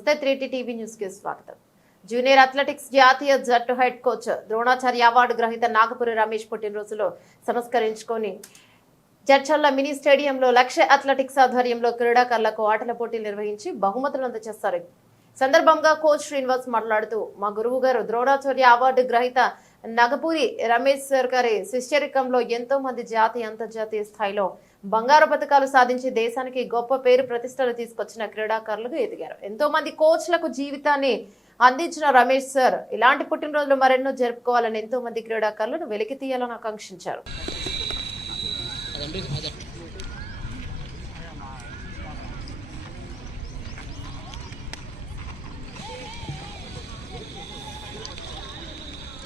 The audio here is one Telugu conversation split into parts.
నమస్తే త్రీటీ టీవీ న్యూస్కి స్వాగతం. జూనియర్ అథ్లెటిక్స్ జాతీయ జట్టు హెడ్ కోచ్ ద్రోణాచార్య అవార్డు గ్రహీత నాగపురి రమేష్ పుట్టినరోజులో సంస్కరించుకొని చర్చల్ల మినీ స్టేడియంలో లక్ష్య అథ్లెటిక్స్ ఆధ్వర్యంలో క్రీడాకారులకు ఆటల పోటీలు నిర్వహించి బహుమతులు అందజేస్తారు. సందర్భంగా కోచ్ శ్రీనివాస్ మాట్లాడుతూ మా గురువు గారు ద్రోణాచార్య అవార్డు గ్రహీత నగపూరి రమేష్ సార్ గారి శిష్యరికంలో ఎంతో మంది జాతీయ అంతర్జాతీయ స్థాయిలో బంగారు పథకాలు సాధించి దేశానికి గొప్ప పేరు ప్రతిష్టలు తీసుకొచ్చిన క్రీడాకారులకు ఎదిగారు. ఎంతో మంది కోచ్లకు జీవితాన్ని అందించిన రమేష్ సార్ ఇలాంటి పుట్టినరోజులు మరెన్నో జరుపుకోవాలని ఎంతో మంది క్రీడాకారులను వెలికి తీయాలని ఆకాంక్షించారు.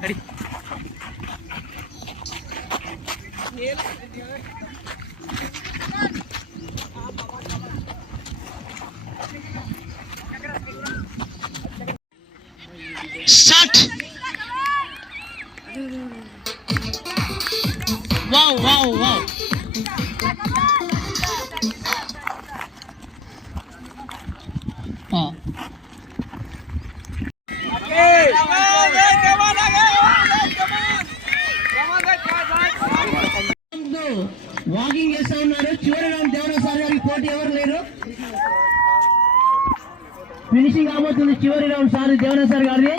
ready. Start. Wow, wow, wow. Oh. Walking చేస్తా ఉన్నారు. చివరి రౌండ్ దేవరా సార్ గారికి పోటీ ఎవరు లేరు? ఫినిషింగ్ కాబోతుంది చివరి రౌండ్ సార్ దేవరా సార్ గారిది.